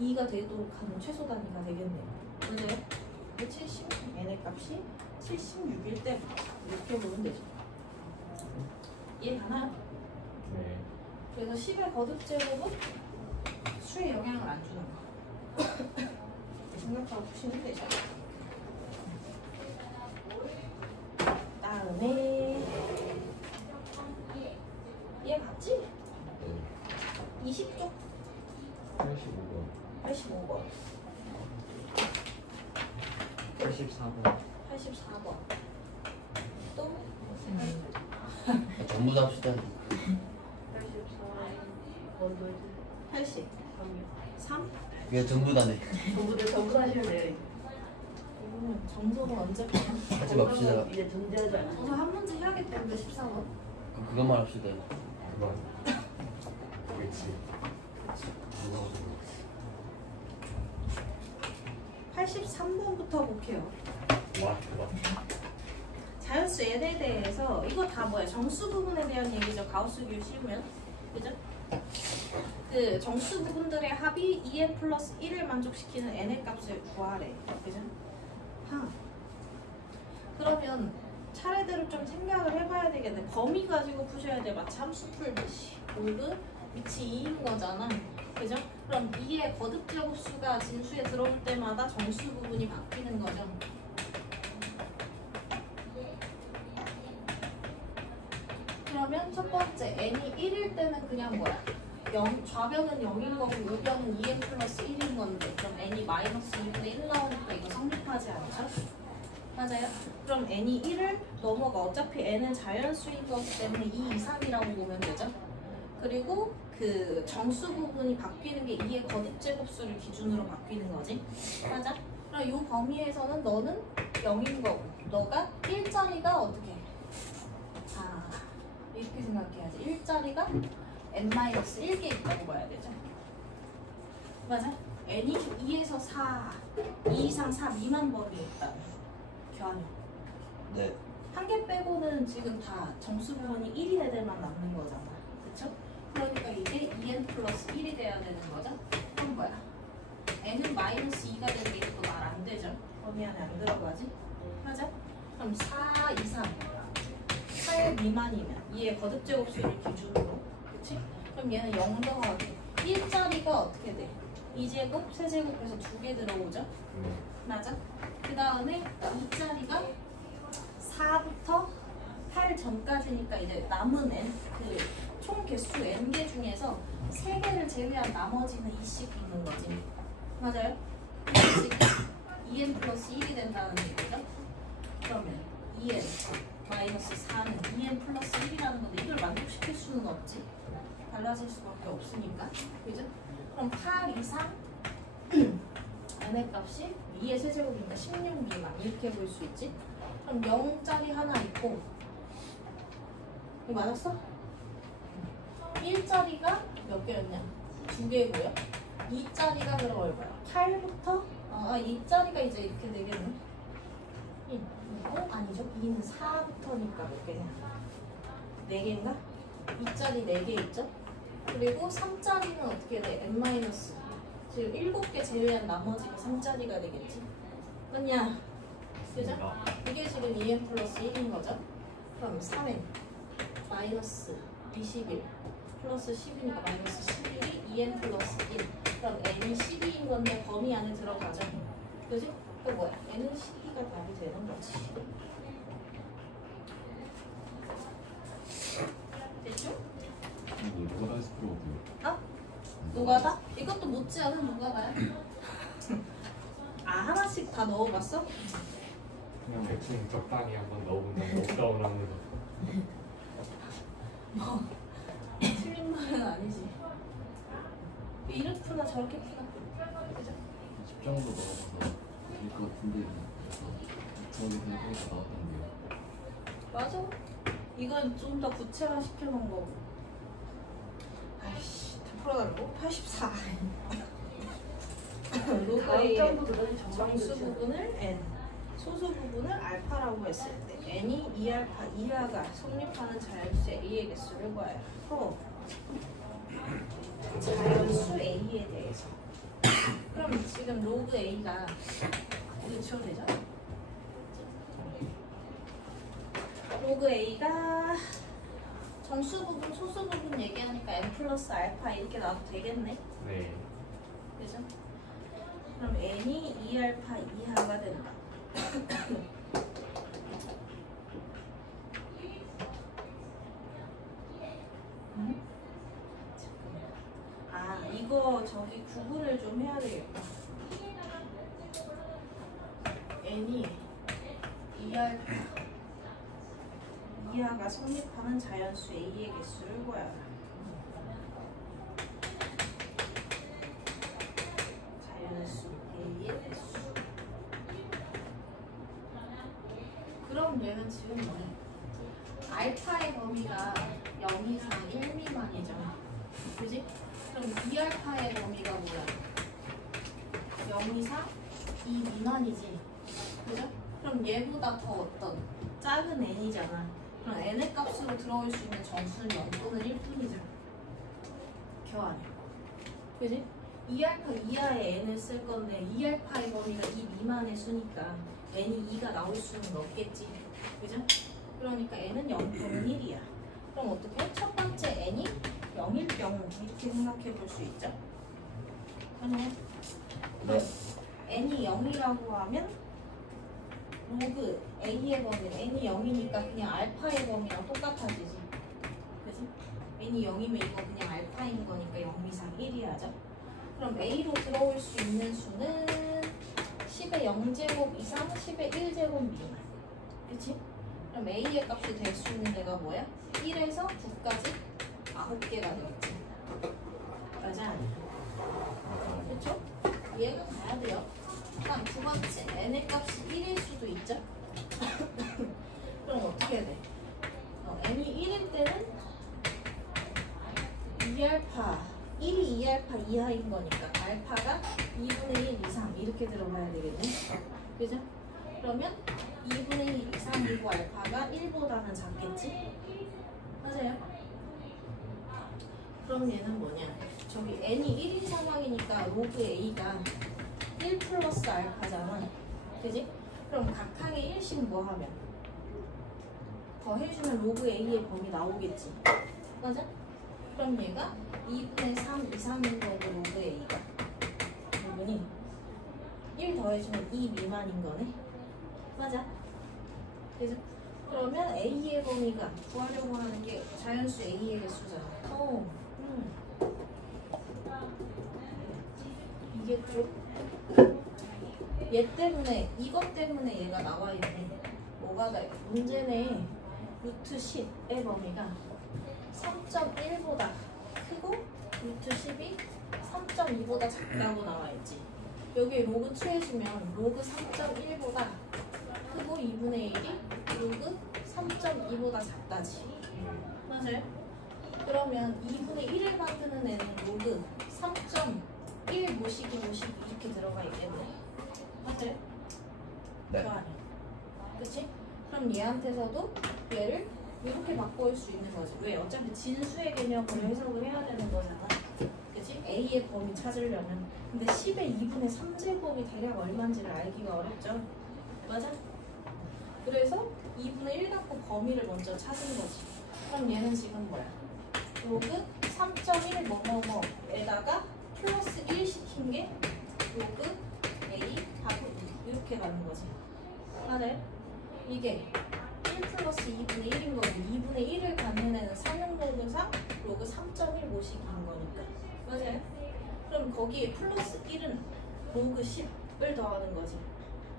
2가 되도록 하는 최소 단위가 되겠네요. 맞아요? 70, n의 값이 76일 때부터 이렇게 보면 되죠. 이해가나요? 네. 그래서 10의 거듭제곱은 수에 영향을 안 주는 거. 생각하고 푸시면 되죠. 다음에 얘 같지? 네. 20쪽 85번. 85번 84번. 84번 또 전부 다 합시다. 80 3 그게 전부 다네. 전부 다 접근하시면 돼요. 이거는 정석은 언제 하지 맙시다. 이제 존재하지 않아. 저는 한 문제 해야겠다는데 14번 그것만 합시다. 그만. 그렇지. 83번부터 볼게요. 와. 자연수 n에 대해서 이거 다 뭐야? 정수 부분에 대한 얘기죠. 가우스 규 씌우면 그죠? 그 정수 부분들의 합이 2n 플러스 1을 만족시키는 n의 값을 구하래. 그죠? 그러면 차례대로 좀 생각을 해봐야 되겠네. 범위 가지고 푸셔야 돼. 마치 함수 풀듯이. 올드 위치 2인 거잖아. 그죠? 그럼 2의 거듭 제곱수가 진수에 들어올 때마다 정수 부분이 바뀌는 거죠. 그러면 첫 번째 n이 1일 때는 그냥 뭐야? 좌변은 0인 거고 우변은 2n 플러스 1인 건데 그럼 n이 마이너스 2분의 1 나오니까 이거 성립하지 않죠? 맞아요? 그럼 n이 1을 넘어가. 어차피 n은 자연수인 거기 때문에 2 이상이라고 보면 되죠? 그리고 그 정수 부분이 바뀌는 게 2의 거듭 제곱수를 기준으로 바뀌는 거지. 맞아? 그럼 이 범위에서는 너는 0인 거고 너가 1자리가 어떻게 해? 이렇게 생각해야지. 1자리가 n-1개 있다고 봐야 되죠. 맞아? n이 2에서 4, 2 이상 4 미만 범위에 있다면 교환형. 네. 한 개 빼고는 지금 다 정수 부분이 1인 애들만 남는 거잖아. 그쵸? 그러니까 이게 2n 플러스 1이 돼야 되는 거죠? 그럼 뭐야? n은 마이너스 2가 되는 게 또 말 안 되죠? 범위 안에 안 들어가지? 맞아? 그럼 4 이상 8 미만이면 2의 거듭 제곱수를 기준으로. 그치? 그럼 얘는 0 더하기 1자리가 어떻게 돼? 2제곱, 3제곱해서 2개 들어오죠? 네. 맞아? 그 다음에 2자리가 4부터 8 전까지니까 이제 남은 n, 그 총 개수 n개 중에서 3개를 제외한 나머지는 2씩 있는 거지. 맞아요? 지금 2n 플러스 1이 된다는 얘기죠? 그러면 2n 마이너스 4는 2n 플러스 1이라는 건데 이걸 만족시킬 수는 없지. 달라질 수밖에 없으니까. 그죠? 그럼 8 이상 n의 값이 2의 세제곱이니까 16 미만 이렇게 볼 수 있지? 그럼 0짜리 하나 있고 이거 맞았어? 1짜리가 몇 개였냐? 2개고요. 2짜리가 그럼 얼마야? 8부터 2짜리가 이제 이렇게 되겠네. 아니죠. 2는 4부터니까 몇 개냐? 4개인가? 2짜리 4개 있죠? 그리고 3짜리는 어떻게 돼? n-, 지금 7개 제외한 나머지가 3짜리가 되겠지? 맞냐? 그죠? 이게 지금 2n 플러스 1인 거죠? 그럼 3n 마이너스 21 플러스 10이니까 마이너스 11이 2n 플러스 1. 그럼 n이 12인 건데 범위 안에 들어가죠? 그지? 그 뭐야? n은 12가 답이 되는 거지. 됐죠? 이거 누가 다시 풀어볼게요. 노가다? 이것도 못지않은 노가다야. 아 하나씩 다 넣어봤어? 그냥 대충 적당히 한번 넣어본 적 업다운 하면서. 틀린 말은 아니지. 이렇게 푸나 저렇게 푸나. 그죠? 10 정도 넣어서 될 것 같은데 저기 생각하니까 나왔던데요. 맞아. 이건 좀 더 구체화 시켜놓은 거고. 아이씨, 다 풀어달라고? 84. 로그 다음 A의 점도 그다지 전망이 정수 좋지 않아. 부분을 n, 소수 부분을 알파라고 했을 때 n이 2알파 이하가 성립하는 자연수 A의 개수를 구하여. 자연수 A에 대해서. 그럼 지금 로그 A가 이거 지워도 되죠? 로그 A가 정수 부분, 소수 부분 얘기하니까 n 플러스 알파 이렇게 나와도 되겠네. 네. 그죠? 그럼 n이 2알파 이하가 된다. 음? 아 이거 저기 구분을 좀 해야 되겠다. n이 2알파 이하가 성립하는 자연수 A의 개수를 구하라. 자연수 A의 개수. 그럼 얘는 지금 뭐야? 알파의 범위가 0 이상 1 미만이죠. 그지? 그럼 2알파의 범위가 뭐야? 0 이상 2 미만이지. 그죠? 그럼 얘보다 더 어떤 작은 n이잖아. 그럼 n의 값으로 들어올 수 있는 정수는 0 또는 1뿐이잖아. 교환해. 그지? 2알파 이하의 n을 쓸 건데 2알파의 범위가 2 미만의 수니까 n이 2가 나올 수는 없겠지. 그죠? 그러니까 n은 0 또는 1이야. 그럼 어떻게? 첫 번째 n이 0일 경우 이렇게 생각해 볼 수 있죠. 그러면 n이 0이라고 하면 로그 a의 범위 n이 0이니까 그냥 알파의 범위랑 똑같아지지. 그지? n이 0이면 이거 그냥 알파인 거니까 0 이상 1이 하죠. 그럼 a로 들어올 수 있는 수는 10의 0제곱 이상 10의 1제곱 미만. 그치? 그럼 a의 값이 될 수 있는 데가 뭐야? 1에서 9까지 9개가 되겠지. 맞아? 그쵸? 이해가 가야 돼요. 그럼 두 번째 n의 값이 1일 수도 있죠? 그럼 어떻게 해야 돼? n이 1일 때는 2알파 1이 2알파 이하인 거니까 알파가 2분의 1 이상 이렇게 들어가야 되겠네. 그죠? 그러면 2분의 1 이상이고 알파가 1보다는 작겠지? 맞아요? 그럼 얘는 뭐냐? 저기 n이 1인 상황이니까 로그 a가 1 플러스 알파잖아. 그지? 그럼 각 항에 1씩 뭐 하면? 더해주면 로그 a의 범위 나오겠지. 맞아? 그럼 얘가 2분의 3 이상인 거고 로그 a가 부분이 1 더해주면 2 미만인 거네. 맞아? 그래서 그러면 a의 범위가 구하려고 하는 게 자연수 a의 개수잖아. 이게 좀 얘 때문에 이것 때문에 얘가 나와 있네. 뭐가 돼? 문제네. 루트 10의 범위가 3.1보다 크고 루트 10이 3.2보다 작다고 나와 있지. 여기 로그 2 해주면 로그 3.1보다 크고 2분의 1이 로그 3.2보다 작다지. 맞아요? 그러면 2분의 1을 만드는 애는 로그 3.1 모시기 이렇게 들어가 있겠네. 맞아요? 네. 좋아요. 그치? 그럼 얘한테서도 얘를 이렇게 바꿔올 수 있는 거지. 왜? 어차피 진수의 개념으로 해석을 해야 되는 거잖아. 그치? A의 범위 찾으려면. 근데 10의 2분의 3제곱이 대략 얼마인지를 알기가 어렵죠. 맞아? 그래서 2분의 1 갖고 범위를 먼저 찾은 거지. 그럼 얘는 지금 뭐야? 로그 3.1 뭐뭐뭐에다가 플러스 1 시킨 게 로그 A 하고 이렇게 가는 거지. 맞아요? 이게 1 플러스 2분의 1인 거고 2분의 1을 갖는 애는 상용로그상 로그 3.1 모시기인 거니까. 맞아요? 그럼 거기에 플러스 1은 로그 10을 더하는 거지.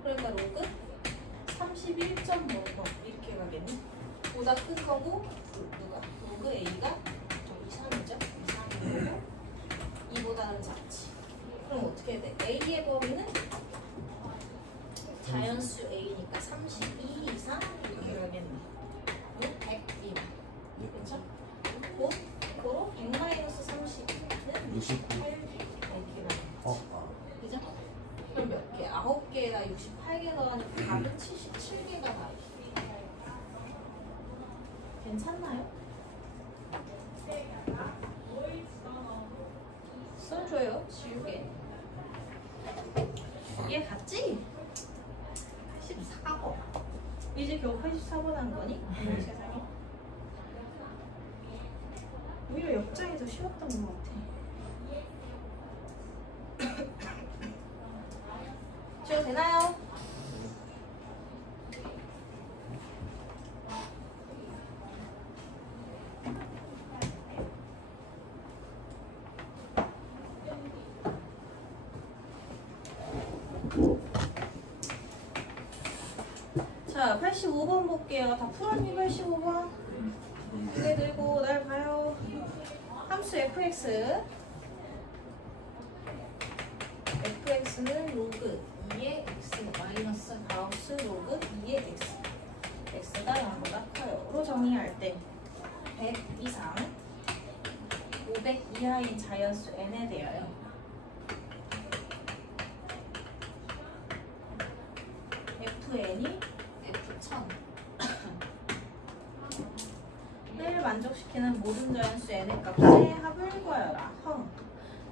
그러니까 로그 31.뭐 이렇게 가겠네. 보다 큰 거고 누가? 로그 A가 저 3이죠? 3이고 2보다는 작지. 그럼 어떻게 돼? A의 범위는 자연수 A니까 32 이상 이렇게 가겠네. 100이만. 그렇죠? 그거 100 마이너스 30은 68 이렇게 가겠네. 그죠? 그럼 몇 개? 9개에다 68개 더하니까 답은 77개가 나와요. 괜찮나요? 써줘요. 지우개. 얘 같지? 84번. 이제 겨우 84번 한 거니? 세상에. 오히려 역장이 더 쉬웠던 것 같아. 지워도 되나요? 자, 85번 볼게요. 다 풀었니? 85번? 무게 들고 날 봐요. 함수 fx. fx는 로그 2의 x 마이너스 가우스 로그 2의 x. x가 0보다 커요.로 정의할 때 100 이상 500 이하인 자연수 n에 대하여 fn이 f1000 을 만족시키는 모든 자연수 n의 값의 합을 구하여라.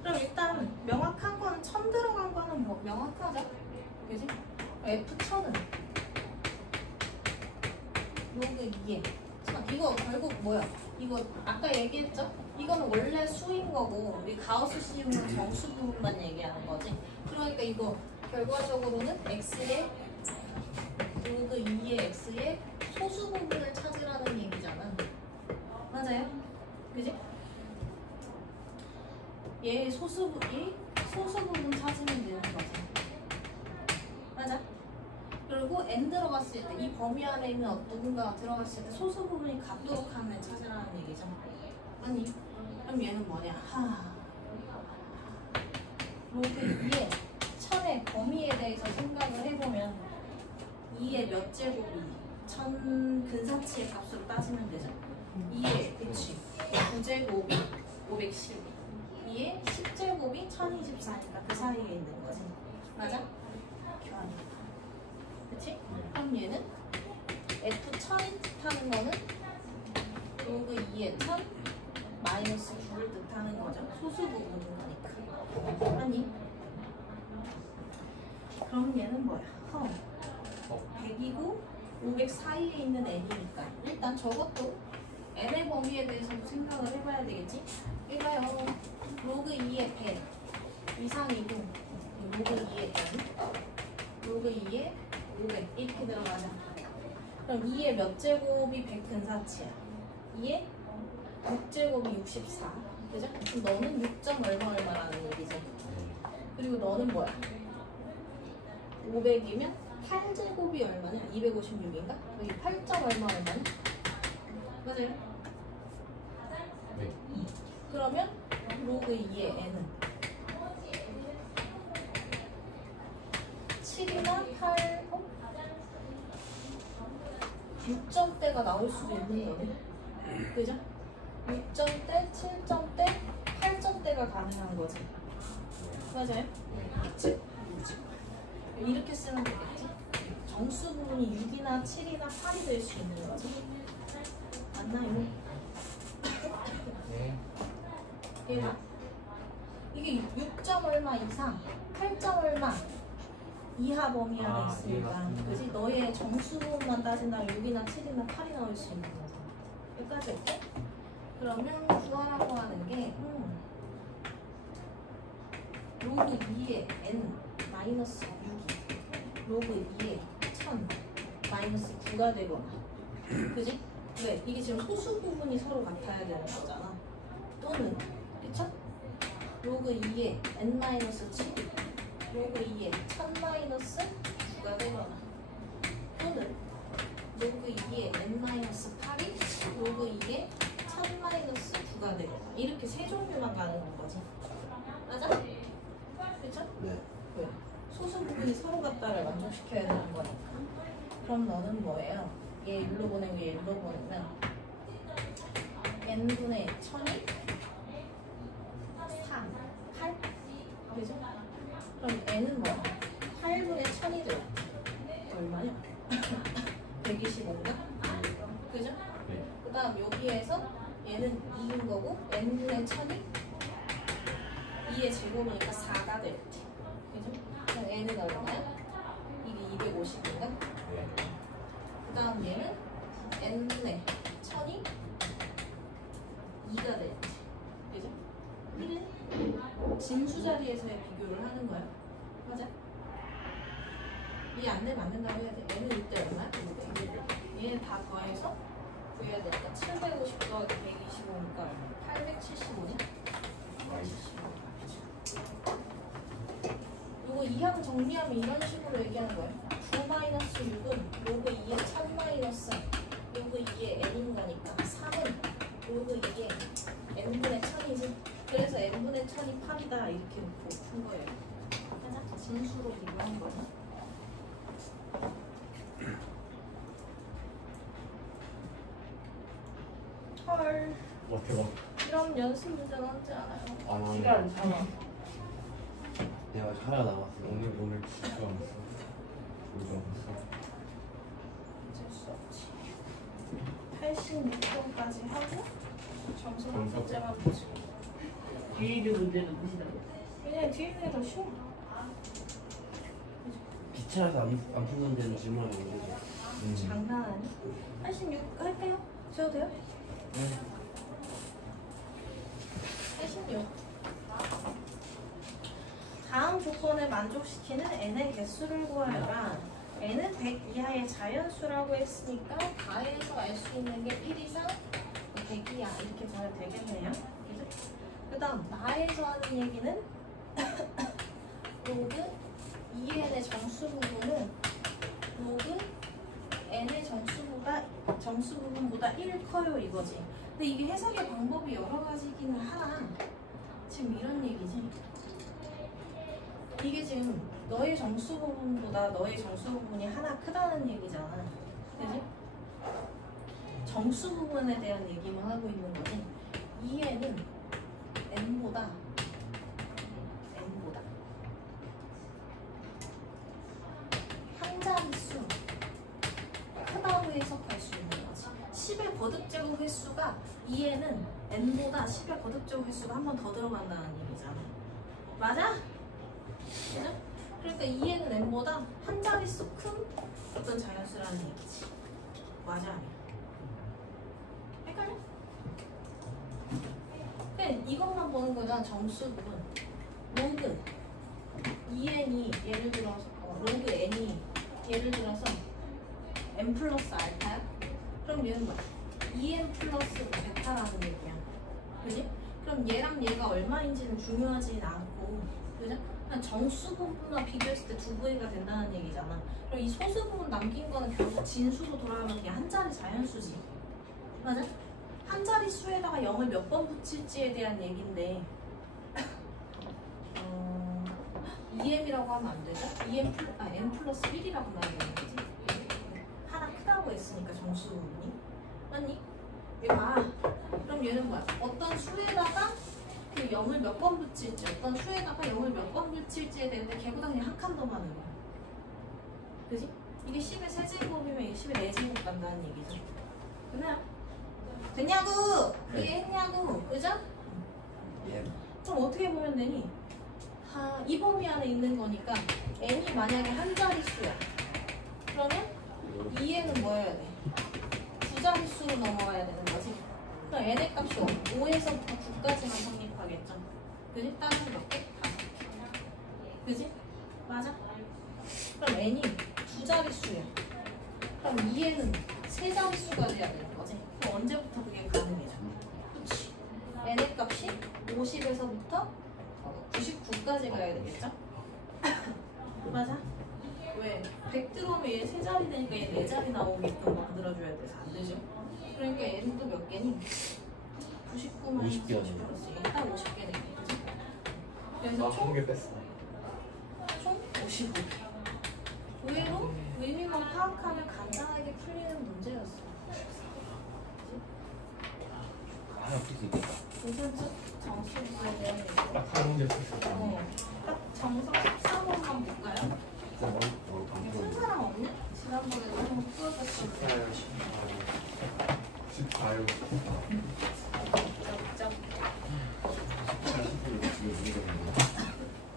그럼 일단 명확한 건 1000 들어간 거는 뭐 명확하죠? 그지? f1000은 로그 2에 1000. 이거 결국 뭐야? 이거 아까 얘기했죠? 이거는 원래 수인 거고 우리 가우스 씌우는 정수 부분만 얘기하는 거지. 그러니까 이거 결과적으로는 x의 로그 2의 x의 소수 부분을 찾으라는 얘기잖아. 맞아요? 그지? 얘 소수 부분 찾으면 되는 거지. 맞아? 그리고 n 들어갔을 때 이 범위 안에 있는 누군가가 들어갔을 때 소수 부분이 같도록 하면 찾으라는 얘기죠. 아니, 그럼 얘는 뭐냐? 로그 2의 1000의 범위에 대해서 생각을 해보면 2의 몇 제곱이 1000 근사치의 값으로 따지면 되죠. 2의 그치 9제곱이 510 2의 10제곱이 1024니까 그 사이에 있는 거지. 맞아? 교환이다. 그치? 그럼 얘는 F1000이 뜻하는 거는 로그 2의 1000 마이너스 9를 뜻하는 거죠. 소수 부분인 거니까. 아니 그럼 얘는 뭐야? 100이고 500 사이에 있는 n이니까 일단 저것도 n의 범위에 대해서도 생각을 해봐야 되겠지? 이거요. 로그 2의 100 이상이고 로그 2의 n 로그 2의 500 이렇게 들어가자. 그럼 2의 몇 제곱이 100 근사치야? 2의 6제곱이 64 그죠? 그럼 너는 6점 얼마라는 얘기지. 그리고 너는 뭐야? 500이면 8제곱이 얼마냐? 256인가? 여기 8점 얼마냐? 맞아요? 네. 그러면 로그 2의 n은 7이나 8, 6점대가 나올 수도 있는 거네. 그죠? 6점대, 7점대, 8점대가 가능한 거지. 맞아요? 즉, 이렇게 쓰면 되겠지? 정수 부분이 6이나 7이나 8이 될 수 있는 거지. 맞나요? 네. 얘가 이게 6점 얼마 이상, 8점 얼마 이하 범위 안에 있으니까 그지? 너의 정수 부분만 따진다면 6이나 7이나 8이 나올 수 있는 거잖아. 여기까지 할게. 그러면 구하라고 하는 게 로그 2의 n 마이너스 6이 로그 2의 1000 마이너스 9가 되거나 그지? 왜? 이게 지금 소수 부분이 서로 같아야 되는 거잖아. 또는 그쵸? 로그 2에 n-7 로그 2에 1000-9가 되거나 또는 로그 2에 n-8이 로그 2에 1000-9가 되거나 이렇게 세 종류만 가능한 거지. 맞아? 그쵸? 네. 왜? 소수 부분이 서로 같다를 만족시켜야 되는 거니까. 그럼 너는 뭐예요? 얘 일로 보내고 얘 일로 보내면 n분의 1000이 3, 8? 그죠? 그럼 n은 뭐야? 8분의 1000이 돼요. 얼마냐? 125인가? 그죠? 네. 그 다음 여기에서 얘는 2인 거고 n분의 1000이 2의 제곱이니까 4가 될지. 그죠? 그럼 n은 얼마야? 이게 250인가? 네. 그 다음 얘는 n분의 1000이 2가 될지. 그죠? 1은 진수 자리에서의 비교를 하는 거야. 맞아? 이 안내 맞는다고 해야 돼. 얘는 이때 얼마야? 얘는 다 더해서 구해야 되니까 750 더하기 125니까 875냐? 이거 2항 정리하면 이런 식으로 얘기하는 거예요. 9-6은 로그 2에 1000- 로그 2에 n인 거니까 3은 로그 2에 n분의 1000이지. 그래서 n분의 1000이 8이다 이렇게 놓고 푼 거예요. 하나? 진수로 비교한 거냐? 헐, 와 대박. 이런 연습 문제는 언제 하나요? 아, 시간 잡아. 네, 아직 하나 남았어요. 오늘 진짜 없어. 우리가 없어. 어쩔 수 없지. 86번까지 하고 점수만 점수. 문제만 보시고. 뒤에 있는 문제는 무시다고. 그냥 뒤에 있는 게 더 쉬워. 귀찮아서 안 푸는 데는 질문하면 안 되죠. 장난 아니? 86 할게요. 쉬어도 돼요? 86. 다음 조건을 만족시키는 n의 개수를 구하여라. n은 100 이하의 자연수라고 했으니까 다해서 알 수 있는 게 1 이상 100 이하 이렇게 보면 되겠네요. 그 다음 나에서 하는 얘기는 로그 2n의 정수 부분은 로그 n의 정수 부분보다 1 커요 이거지. 근데 이게 해석의 방법이 여러 가지기는 하나. 지금 이런 얘기지. 이게 지금 너의 정수 부분보다 너의 정수 부분이 하나 크다는 얘기잖아. 그지? 정수 부분에 대한 얘기만 하고 있는 거지. 2에는 n보다 한 자릿수 크다고 해석할 수 있는 거지. 10의 거듭제곱 횟수가 2에는 n보다 10의 거듭제곱 횟수가 한 번 더 들어간다는 얘기잖아. 맞아? 그죠? 그러니까 2에는 n보다 한 자릿수 큰 어떤 자연수라는 얘기지. 맞아 아니야? 헷갈려? 그냥 이것만 보는 거잖아. 정수 부분. 로그 2n이 예를 들어서 로그 n이 예를 들어서 n 플러스 알파야? 그럼 얘는 뭐야? 2n 플러스 베타라는 얘기야. 그지? 그럼 얘랑 얘가 얼마인지는 중요하진 않고, 그죠? 그냥 정수 부분과 비교했을 때 두 부위가 된다는 얘기잖아. 그럼 이 소수 부분 남긴 거는 결국 진수로 돌아가면 그냥 한 자리 자연수지. 맞아? 한 자리 수에다가 0을 몇 번 붙일지에 대한 얘기인데 2m이라고 하면 안 되죠? n 플러스 1이라고 말하는 거지. 하나 크다고 했으니까 정수 부분이. 아니? 얘 봐. 그럼 얘는 뭐야? 어떤 수에다가 그 0을 몇 번 붙일지, 어떤 수에다가 0을 몇 번 붙일지에 대해서 걔보다 그냥 한 칸 더 많은 거야. 그지? 이게 10의 세제곱이면 이게 10의 4제곱 간다는 얘기죠. 됐나요? 됐냐고! 이해했냐고! 그죠? 예. 그럼 어떻게 보면 되니? 이 범위 안에 있는 거니까 n이 만약에 한 자릿수야. 그러면 2에는 뭐 해야 돼? 두 자릿수로 넘어가야 되는 거지. 그럼 n의 값이 5에서부터 9까지만 성립하겠죠. 그지? 다른 몇 개? 5개. 그지? 맞아? 그럼 n이 두 자릿수야. 그럼 2에는 세 자릿수가 돼야 되는 거지. 그럼 언제부터 그게 가능해져? 그치? n의 값이 50에서부터 두 가지 가야 되겠죠? 맞아? 왜? 100 들어오면 얘 3자리 되니까 얘 4자리 나오게끔 만들어줘야 돼서 안 되죠? 그러니까 얘는 또 몇 개니? 99만 50 개 40 플러스 딱 50개 되겠죠? 나 그래서 총 20개 뺐어. 55개. 의외로 의미만 파악하면 간단하게 풀리는 문제였어. 하나 풀수 있겠다. 괜찮죠? 정수부에 대한 얘기. 딱한 문제 썼어. 딱 정석 13번만 볼까요? 진짜 머리 쓴 사람 없냐? 지난번에도 한번 풀어줬어. 14요. 짭짭. 80분을 지금 모르겠는데.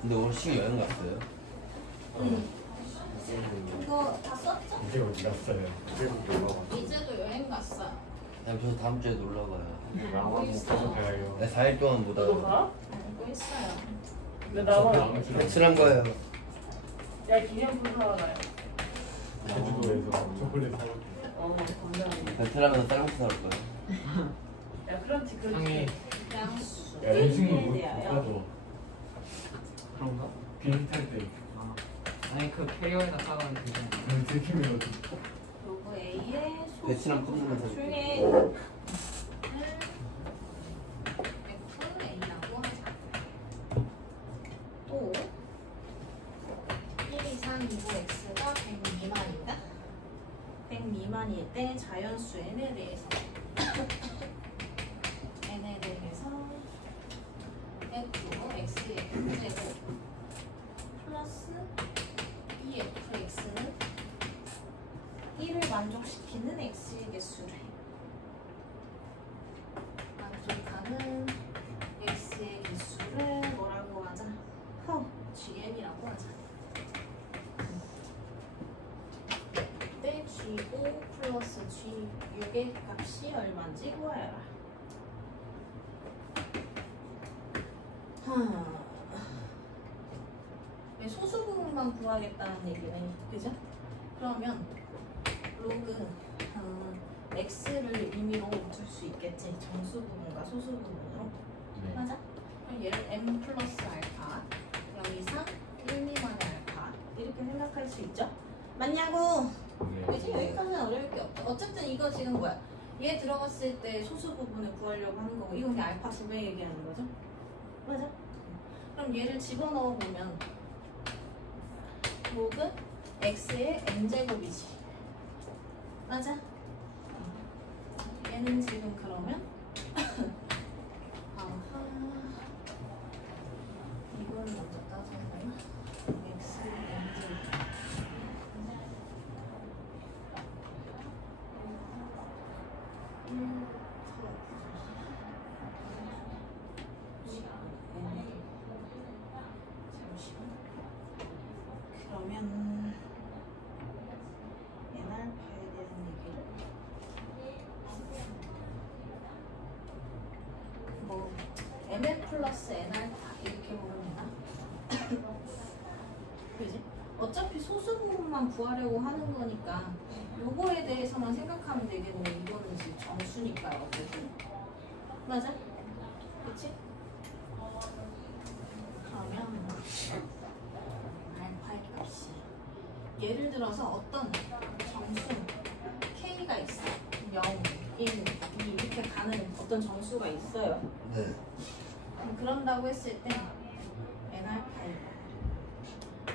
근데 오늘 시기 여행 갔어요? 응. 이거 다 썼죠? 이제 어디 갔어요? 일곱 올라가. 이제도 여행 갔어. 저 다음 주에 놀러 가요. 나만 못 가서 가요. 네, 4일 동안 못 너도 와요. 가? 알고 있어요. 근데 나만 배출한 거예요. 야 기념품 사러 가요. 제주도에서 초콜릿 사올게. 감사합니다. 베트남에서 쌀국수 사올 거예요. 야 그렇지 상이 그렇지. 양수. 야 인승이 못 대하여. 가져. 그런가? 비행기 탈 때. 아 아니 그 캐리어에다 싸가면 되잖아. 들키면 로그 A의 소수. 베트남 컵라면 사줄게. 중에 FA라고 하자. 또 1, 2, 3, 2, 9, X가 100 미만인가? 100 미만일 때 자연수 N에 대해서 N에 대해서 F, X의 X제곱 플러스 EFX는 1을 만족시키는 X의 개수를 만족하는 X의 개수를 뭐라고 하자? GM이라고 하자. 이때 G5 플러스 G6의 값이 얼마인지 구하여라. 왜 소수 부분만 구하겠다는 얘기네. 그죠? 그러면 로그 x를 의미로 둘 수 있겠지. 정수 부분과 소수 부분으로. 맞아? 그럼 얘를 m 플러스 알파 그럼 이상 1 미만의 알파 이렇게 생각할 수 있죠? 맞냐고? 그지? 여기까지는 어려울 게 없다. 어쨌든 이거 지금 뭐야? 얘 들어갔을 때 소수 부분을 구하려고 하는 거고 이건 그냥 알파 2배 얘기하는 거죠? 맞아? 그럼 얘를 집어넣어 보면 로그 x의 n제곱이지. 맞아? 얘는 지금 그러면 아하 이걸 먼저 따져야 되나? x의 n제곱 잠시만. 그러면 N알파에 대한 얘기를 뭐 ML 플러스 N알파 이렇게 보면 되나? 그지? 어차피 소수 부분만 구하려고 하는 거니까 요거에 대해서만 생각하면 되겠네. 이거는 지금 정수니까 어쨌든 맞아? 그치? 그러면 알파의 값이 예를 들어서 어떤 정수 K가 있어. 0, 1, 2 이렇게 가는 어떤 정수가 있어요. 네. 그런다고 했을 때 N알파의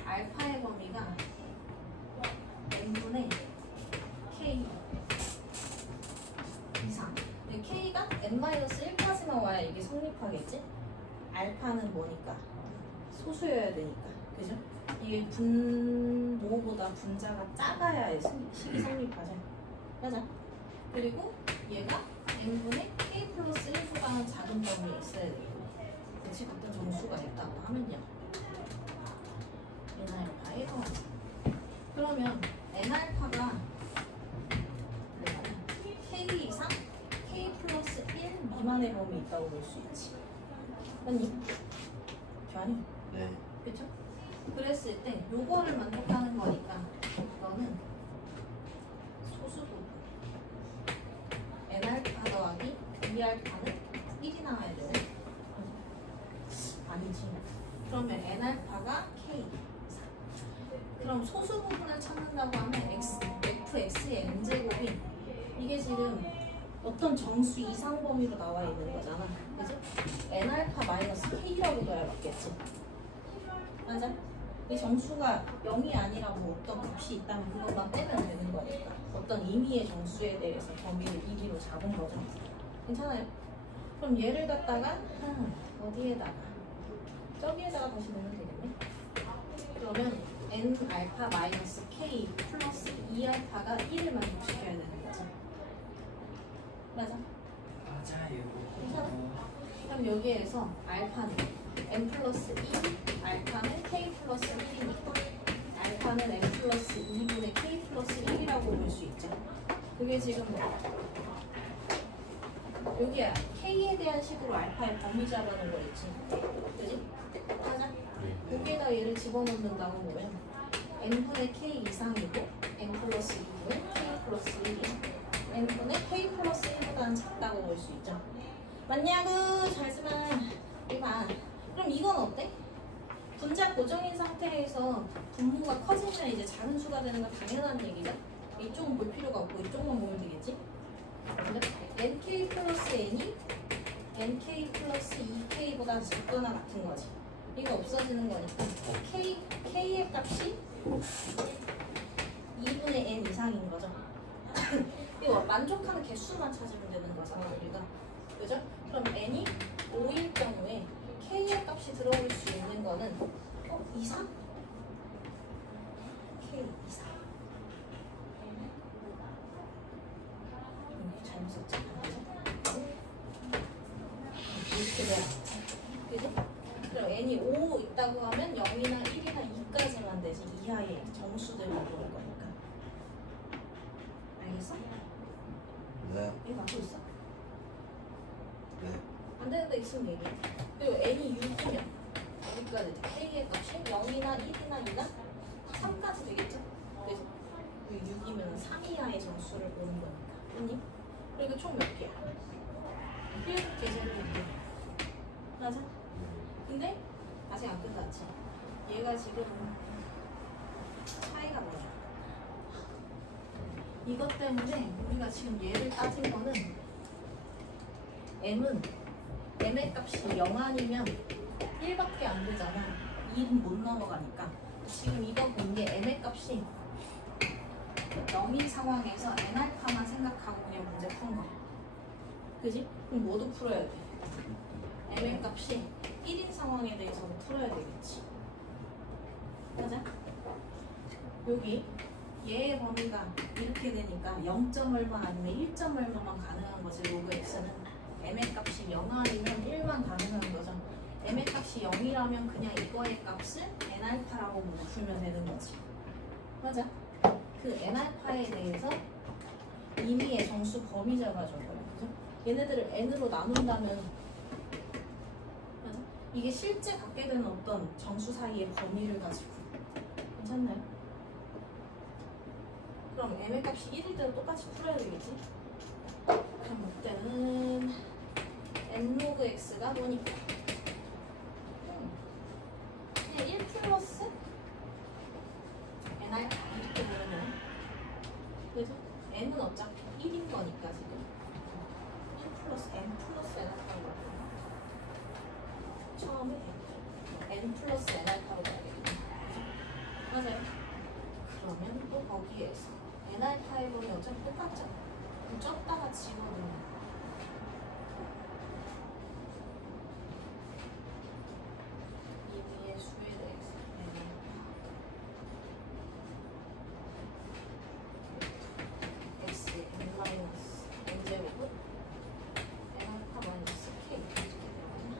알파의 범위가 n분의 k 이상. k가 n-1까지만 와야 이게 성립하겠지? 알파는 뭐니까? 소수여야 되니까. 그죠? 이게 분모보다 분자가 작아야 식이 성립하죠. 맞아. 그리고 얘가 n분의 k 플러스 1보다 작은 범위에 있어야 되고. 그치? 어떤 정수가 있다고 하면요. N알파의 범위. 그러면 N알파가 K 이상 K 플러스 1 미만의 범위 있다고 볼 수 있지. 맞니? 좋아하니? 네. 그쵸? 그랬을 때 요거를 만족하는 거니까 이거는 소수 부분 N알파 더하기 B알파는 1이 나와야 되네. 아니지. 그러면 한다고 하면 fx의 n제곱이 이게 지금 어떤 정수 이상 범위로 나와 있는 거잖아. 그지? n알파 마이너스 k라고 둬야 맞겠지. 맞아? 이 정수가 0이 아니라 뭐 어떤 값이 있다면 그것만 빼면 되는 거니까. 어떤 의미의 정수에 대해서 범위를 이리로 잡은 거죠. 괜찮아요? 그럼 얘를 갖다가 어디에다가 저기에다가 다시 넣으면 되겠네. 그러면 n 알파 마이너스 k 플러스 2알파가 1을 만족시켜야 되는 거지. 맞아? 맞아요. 괜찮아? 그럼 여기에서 알파는 n 플러스 2, 알파는 k 플러스 1이니까 알파는 n 플러스 2분의 k 플러스 1이라고 볼 수 있죠. 그게 지금 여기 k에 대한 식으로 알파의 범위 잡아놓은 거겠지. 그지? 맞아? 여기에다 얘를 집어넣는다고 보면 n분의 k 이상이고 n 플러스 2분의 k 플러스 1이야. n분의 k 플러스 1보다는 작다고 볼 수 있죠. 맞냐고? 잘지만 이봐. 그럼 이건 어때? 분자 고정인 상태에서 분모가 커지면 이제 작은 수가 되는 건 당연한 얘기죠. 이쪽은 볼 필요가 없고 이쪽만 보면 되겠지. nk 플러스 n이 nk 플러스 2k보다 작거나 같은 거지. 이거 없어지는 거니까 k의 값이 2분의 n 이상인 거죠. 이거 만족하는 개수만 찾으면 되는 거잖아, 우리가. 그죠? 그럼 n이 5일 경우에 k의 값이 들어올 수 있는 거는 2, 3? k 2, 3. 잘못 썼잖아. 이렇게 돼야 그죠? 그럼 n이 5 있다고 하면 0이나 1이나 2까지만 되지 이하의 정수들만 보는 거니까. 알겠어? 네. 이거 맞고 있어? 네. 안 되는 데 있으면 얘기해. 그리고 n이 6이면 여기까지 k의 값이 0이나 1이나 2나 3까지 되겠죠? 그래서 6이면 3 이하의 정수를 보는 거니까. 언니? 그리고 총 몇 개야? 1제곱인데. 맞아? 근데 아직 안 끝났지. 얘가 지금 차이가 뭐야? 이것 때문에 우리가 지금 얘를 따진 거는 m은 m의 값이 0 아니면 1밖에 안 되잖아. 2는 못 넘어가니까. 지금 이거 본 게 m의 값이 0인 상황에서 n알파만 생각하고 그냥 문제 푼 거. 그지? 그럼 뭐도 풀어야 돼. m의 값이 1인 상황에 대해서도 풀어야 되겠지. 맞아? 여기 얘의 범위가 이렇게 되니까 0. 얼마 아니면 1. 얼마만 가능한 거지. 로그 x는 m의 값이 0 아니면 1만 가능한 거죠. m의 값이 0이라면 그냥 이거의 값을 n알파라고 풀면 되는 거지. 맞아? 그 n알파에 대해서 임의의 정수 범위 잡아준 거야. 그죠? 얘네들을 n으로 나눈다면 맞아? 이게 실제 갖게 되는 어떤 정수 사이의 범위를 가지고 괜찮나요? 그럼 m의 값이 1일 때도 똑같이 풀어야 되겠지? 그럼 이때는 n 로그 x가 뭐니까? 그냥 1 플러스 n알파 이렇게 보면 그래서 n은 어차피 1인 거니까 지금 1 플러스 n 플러스 n알파로 가요. 처음에 n 플러스 n알파로 가야겠네. 맞아요? 그러면 또 거기에서 n알파의 범위 어차피 똑같죠? 그럼 쪘다가 집어넣으면 이 위에 수의 x x의 n 마이너스 n제곱은 n알파 마이너스 k 이렇게 되거든요.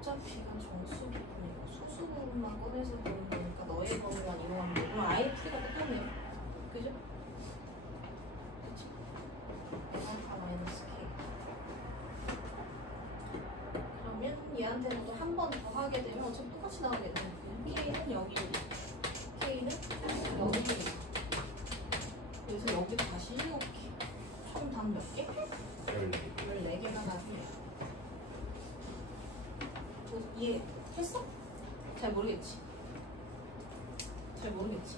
어차피 이건 정수 부분이고 수수 부분만 꺼내서 보는 거니까 너의 범위만 이용하면 되고 그럼 아예 풀이가 똑같네요. 그죠? 그치? 알파 마이너스 k. 그러면 얘한테는 또 한 번 더 하게 되면 어차피 똑같이 나오겠네. k는 여기, k는 여기. 그래서 여기 다시 이렇게 총 답 몇 개? 12개. 이해했어? 잘 모르겠지? 잘 모르겠지?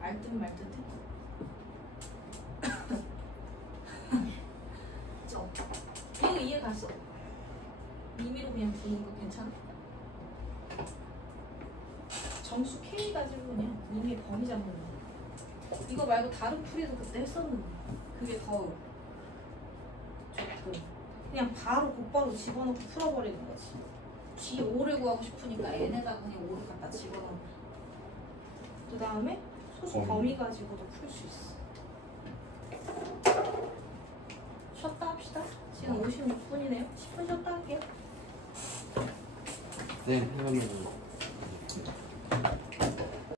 알듯 말듯해? 이거 이해 갔어? 임의로 그냥 부는 거 괜찮아? 정수 K 가지고 그냥 임의 범위 잡는 거. 이거 말고 다른 풀이도 그때 했었는데 그게 더 좋고 그냥 바로 곧바로 집어넣고 풀어버리는 거지. G5를 구하고 싶으니까 N에다가 그냥 5를 갖다 집어넣는. 그 다음에 소수 범위 가지고도 풀 수 있어. 쉬었다 합시다. 지금 56분이네요. 10분 쉬었다 할게요. 네, 해가지고